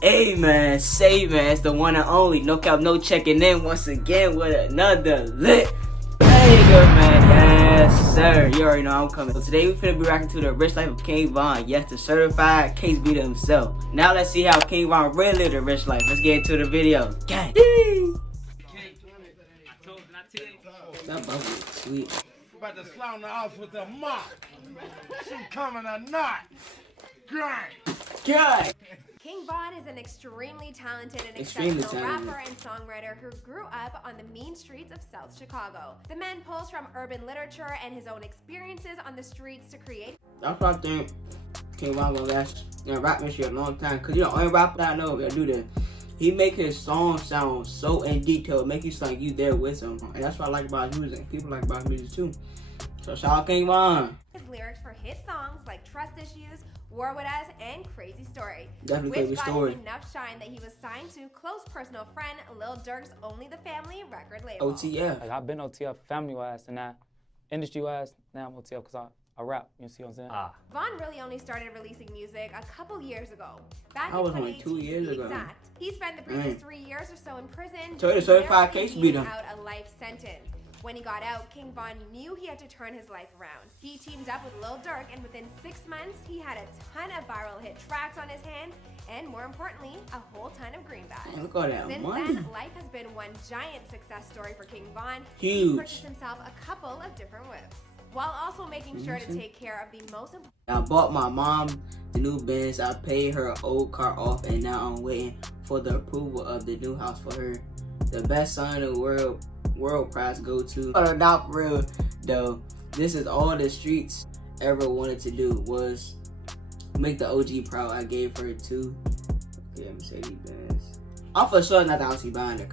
Hey man, say man, it's the one and only. No cap, no checking in once again with another lit banger, man. Yes, sir. You already know I'm coming. So today we finna be rocking to the rich life of King Von. Yes, the certified case beater himself. Now let's see how King Von really lived the rich life. Let's get into the video. Gang. That bubble is sweet. About to slaughter off with a mop. She coming or not. Gang. God. King Von is an extremely talented and exceptional rapper and songwriter who grew up on the mean streets of South Chicago. The man pulls from urban literature and his own experiences on the streets to create. That's why I think King Von gonna last in rap industry a long time. Cause you know, only rapper that I know that do this. He make his songs sound so in detail, make you sound like you there with him. And that's what I like about his music. People like about his music too. So shout out King Von. His lyrics for hit songs like Trust Issues, War With Us, and Crazy Story. Definitely which Crazy got Story. him enough shine that he was signed to close personal friend Lil Durk's Only the Family record label. OTF. Like, I've been OTF family-wise and now industry-wise, now I'm OTF because I rap, you see what I'm saying? Von really only started releasing music a couple years ago. Back I in was only 2018 2 years to be ago. exact. He spent the previous 3 years or so in prison. So the just certified barely case beater. beating out a life sentence. When he got out, King Von knew he had to turn his life around. He teamed up with Lil Durk, and within 6 months, he had a ton of viral hit tracks on his hands, and more importantly, a whole ton of greenbacks. Man, look at that Since money. then, life has been one giant success story for King Von. Huge. He purchased himself a couple of different whips, while also making sure to take care of the most important. I bought my mom the new Benz. I paid her old car off, and now I'm waiting for the approval of the new house for her. The best son in the world prize go to. Not for real though. This is all the streets ever wanted to do was make the OG proud. I gave her two. Okay, Mercedes Benz. I'm for sure not the house he buying it.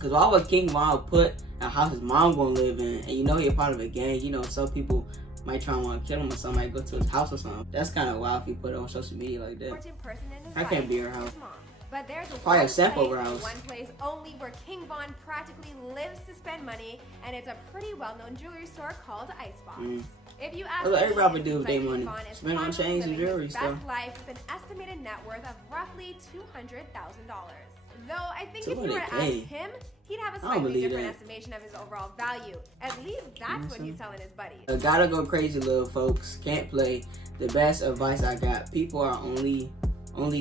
Cause why would King Von put a house his mom gonna live in? And you know he a part of a gang. You know some people might try and want to kill him or somebody go to his house or something. That's kind of wild if he put it on social media like that. Person in his I can't life, be her house. his mom. But there's Probably a sample house. one place only where King Von practically lives to spend money, and it's a pretty well-known jewelry store called Icebox. If you ask That's what every me, rapper it do seems with their like money. King Von is Spend on probably chains and living his jewelry best stuff. life with an estimated net worth of roughly $200,000. Though I think if you were to ask 200K. him, he'd have a I don't slightly believe different that. estimation of his overall value. At least that's what he's telling his buddies. Gotta go crazy, little folks. Can't play. The best advice I got: people are only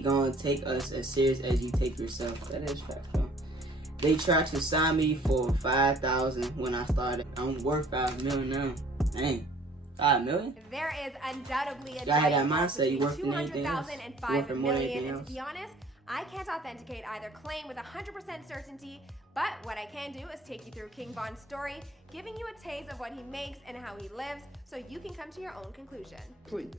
gonna take us as serious as you take yourself. That is fact, though. They tried to sign me for $5,000 when I started. I'm worth $5 million now. Dang, $5 million? There is undoubtedly a Y'all had that giant gap mindset, you between worth than anything else. 200,000 and You worth 5 more than million. anything And else. to be honest, I can't authenticate either claim with 100% certainty, but what I can do is take you through King Von's story, giving you a taste of what he makes and how he lives, so you can come to your own conclusion. Please,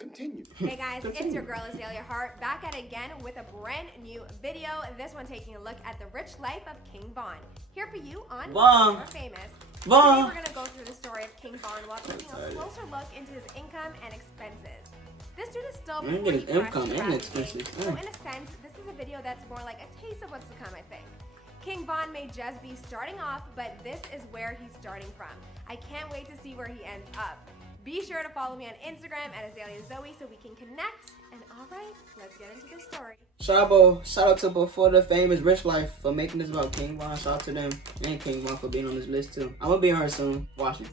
continue. Hey guys, it's your girl Azalea Hart, back at it again with a brand new video. This one taking a look at the rich life of King Von. Here for you on Von. More Famous. Von. Today we're gonna go through the story of King Von while taking a closer look into his income and expenses. This dude is still Man, before get his he crashed income the and rapping expenses. game. So in a sense, this is a video that's more like a taste of what's to come, I think. King Von may just be starting off, but this is where he's starting from. I can't wait to see where he ends up. Be sure to follow me on Instagram at AzaleaZoe so we can connect. And all right, let's get into the story. Shout out to Before the Famous Rich Life for making this about King Von. Shout out to them and King Von for being on this list too. I'm gonna be on her soon. Watch me.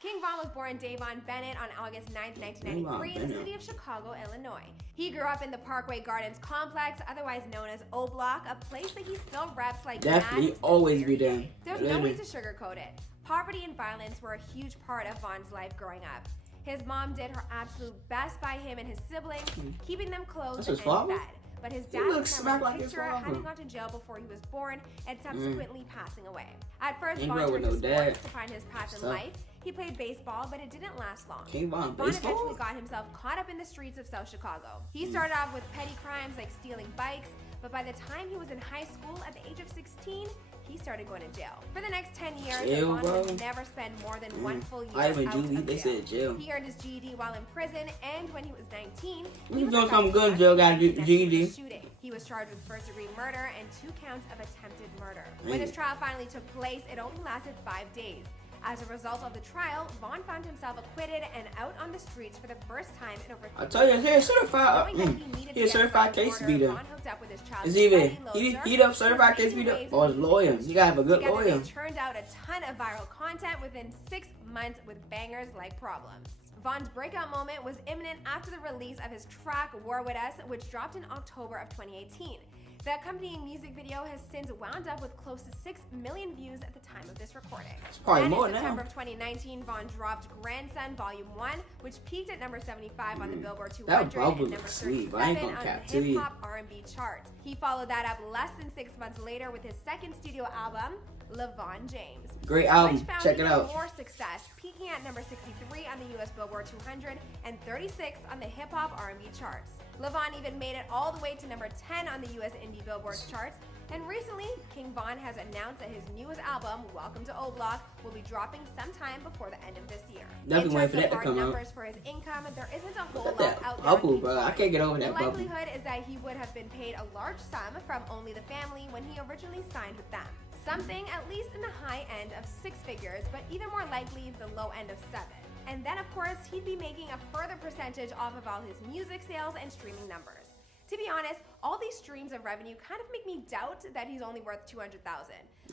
King Von was born Davon Bennett on August 9th, 1993 in the city of Chicago, Illinois. He grew up in the Parkway Gardens complex, otherwise known as O Block, a place that he still reps like Definitely mad. always be there. There's no way to sugarcoat it. Poverty and violence were a huge part of Von's life growing up. His mom did her absolute best by him and his siblings, keeping them clothed That's his and father? fed. But his He dad looks was smack like his picture father. having gone to jail before he was born and subsequently passing away. At first, Ain't Von grow with turned to no dad. sports to find his path in So- life. He played baseball, but it didn't last long. King Von, Von baseball? eventually got himself caught up in the streets of South Chicago. He started off with petty crimes like stealing bikes, but by the time he was in high school at the age of 16, he started going to jail. For the next 10 years, Jail, Von bro? would never spend more than one full year Ivan out Julie, of they jail. said jail. He earned his GED while in prison, and when he was 19, When he you was doing something arrested good, Joe, gotta do connected to the GED. shooting. He was charged with first-degree murder and 2 counts of attempted murder. When Dang. his trial finally took place, it only lasted 5 days. As a result of the trial, Vaughn found himself acquitted and out on the streets for the first time in over 2 I told you, years. he a certified. Knowing that he needed to He a get certified from case border, beater. Vaughn hooked up with his child Is either Freddie he Lozer, the certified case making beater waves or in his the lawyer? industry. You gotta have a good Together, lawyer. they turned out a ton of viral content within 6 months with bangers like Problems. Vaughn's breakout moment was imminent after the release of his track War With Us, which dropped in October of 2018. The accompanying music video has since wound up with close to 6 million views at the time of this recording. It's probably Then more in now. September of 2019, Vaughn dropped Grandson Volume 1, which peaked at number 75 on the Billboard 200 bubble and number looks sweet. I ain't 37 gonna on cap the to you. hip-hop R&B chart. He followed that up less than 6 months later with his second studio album, LeVon James. Great album. Which found Check it even out. more success, peaking at number 63 on the US Billboard 200 and 36 on the hip hop R&B charts. LeVon even made it all the way to number 10 on the US Indie Billboard charts. And recently, King Von has announced that his newest album, Welcome to O Block, will be dropping sometime before the end of this year. Definitely waiting for that to hard come out. numbers for his income, there isn't a whole Look lot at that out there. on bubble, King bro. I Von. can't get over The that bubble. likelihood is that he would have been paid a large sum from Only the Family when he originally signed with them. Something at least in the high end of 6 figures, but even more likely the low end of 7. And then of course, he'd be making a further percentage off of all his music sales and streaming numbers. To be honest, all these streams of revenue kind of make me doubt that he's only worth $200,000.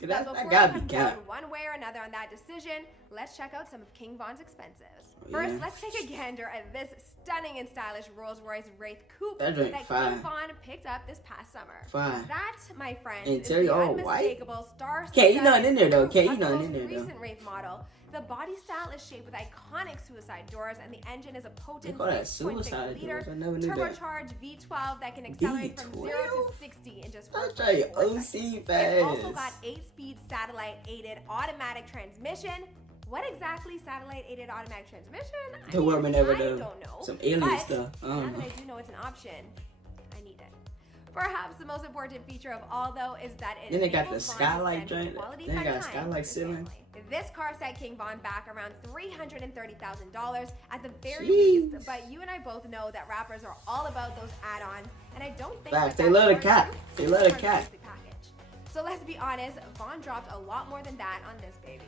Yeah, But that before gotta we be come down cap. one way or another on that decision, let's check out some of King Von's expenses. Oh, First, yeah. let's take a gander at this stunning and stylish Rolls-Royce Wraith Coupe That joint King fire. Von picked up this past summer. Fire. That, my friends, Interior is the all white? unmistakable star Can't eat nothing in there, though. Can't eat nothing in there, though. Recent Wraith model. The body style is shaped with iconic suicide doors, and the engine is a potent call that 6.6 suicide liter doors? I never knew that. turbocharged V12 that can accelerate from 0 to V12? 60 in just That's 4.4 right, seconds. OC It's also got fast. 8-speed satellite-aided automatic transmission. What exactly satellite-aided automatic transmission? The woman never I know. don't know. Some alien But stuff. I now don't that know. I do know it's an option, I need it. Perhaps the most important feature of all, though, is that it Then they got enables the Von to skylight spend joint. quality Then they time got a skylight with his ceiling. family. This car set King Von back around $330,000 at the very Jeez. least, but you and I both know that rappers are all about those add-ons, and I don't think Facts. that They that's love the worth cat. it They love the for cat. basic package. So let's be honest, Von dropped a lot more than that on this baby.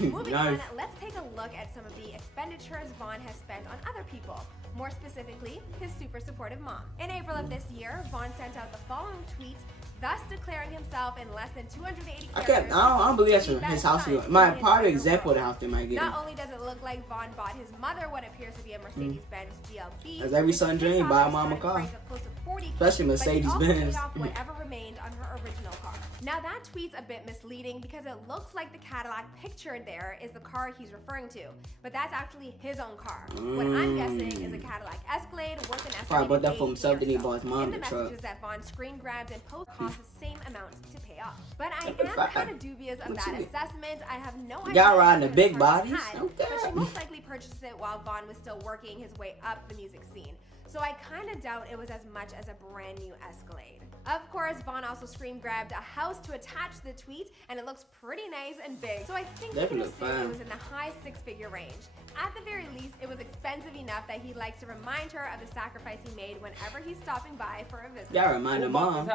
Moving Nice. on, let's take a look at some of the expenditures Vaughn has spent on other people, more specifically, his super supportive mom. In April of this year, Vaughn sent out the following tweet, thus declaring himself in less than 280 I characters. don't believe that's the his best house. son My in the part entire example of the world. house they might get. Not only does it look like Vaughn bought his mother what appears to be a Mercedes-Benz GLB, As every which son kicks dream, off buy a his mama starting car. price of close to 40K, Especially but he also Mercedes-Benz. paid off whatever remained on her original car. Now that tweet's a bit misleading because it looks like the Cadillac pictured there is the car he's referring to, but that's actually his own car. What I'm guessing is a Cadillac Escalade worth an Probably bought estimated that from 8K something he or so. bought his mom In the the truck. messages that Vaughn screen grabbed and post cost the same amount to pay off. But I That's am fine. kind of dubious of What that you get? assessment. I have no idea. Y'all how riding much the big this car bodies? had, Okay. But she most likely purchased it while Vaughn was still working his way up the music scene. So I kind of doubt it was as much as a brand new Escalade. Of course, Vaughn also screen grabbed a house to attach to the tweet, and it looks pretty nice and big. So I think you can Definitely assume fine. it was in the high 6-figure range. At the very least, it was expensive enough that he likes to remind her of the sacrifice he made whenever he's stopping by for a visit. Y'all remind the mom.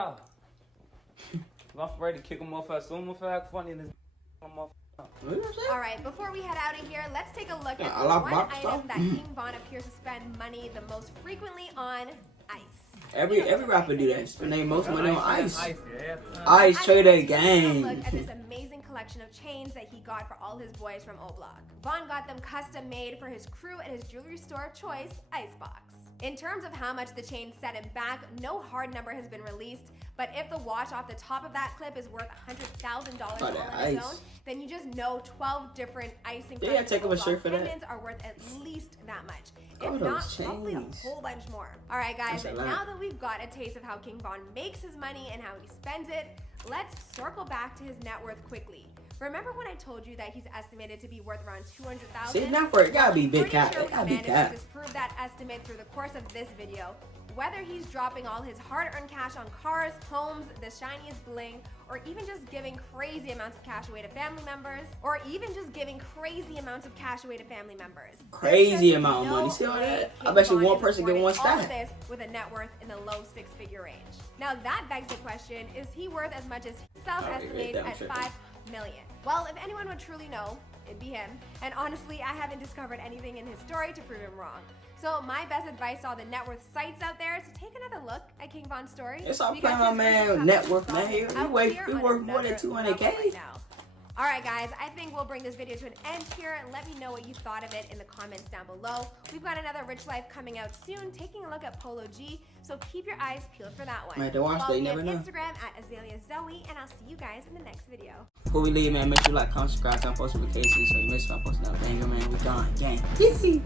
I'm ready to kick him off as soon as I funny in this. What you say? All right, before we head out of here, let's take a look Yeah, at I the like one box item stuff. that King Von appears to spend money the most frequently on: ice. Every rapper do that. Spend their most money on ice. yeah. Ice trader Take a gang. look at this amazing collection of chains that he got for all his boys from O Block. Von got them custom made for his crew at his jewelry store of choice, Icebox. In terms of how much the chain set him back, no hard number has been released, but if the watch off the top of that clip is worth $100,000 all Oh, that on its ice. own, then you just know 12 different icing Yeah, take up a shirt for that. pendants are worth at least that much. Oh, If those not, probably a chains. whole bunch more. All right, guys, That's a lot. now that we've got a taste of how King Von makes his money and how he spends it, let's circle back to his net worth quickly. Remember when I told you that he's estimated to be worth around $200,000? See, not for it. Gotta be big Pretty cap. sure It gotta we be managed cap. to disprove that estimate through the course of this video. Whether he's dropping all his hard-earned cash on cars, homes, the shiniest bling, or even just giving crazy amounts of cash away to family members, Crazy There's just amount of no money. See all way that? I King bet you Von one is person get affording one all of stack. this with a net worth in the low 6-figure range. Now that begs the question, is he worth as much as he self-estimates Oh, yeah, at damn million. Well, if anyone would truly know, it'd be him. And honestly, I haven't discovered anything in his story to prove him wrong. So my best advice to all the net worth sites out there is to take another look at King Von's story. It's all playing my man net worth, man. He worth more than 200K. Right now. Alright guys, I think we'll bring this video to an end here. Let me know what you thought of it in the comments down below. We've got another Rich Life coming out soon, taking a look at Polo G, so keep your eyes peeled for that one. Man, to watch Follow that, you me never on know. Instagram at Azalea Zoe, and I'll see you guys in the next video. Before we leave, man, make sure you like, comment, subscribe, turn on post notifications so you miss my post now. Banger, man. We gone. Gang. Easy.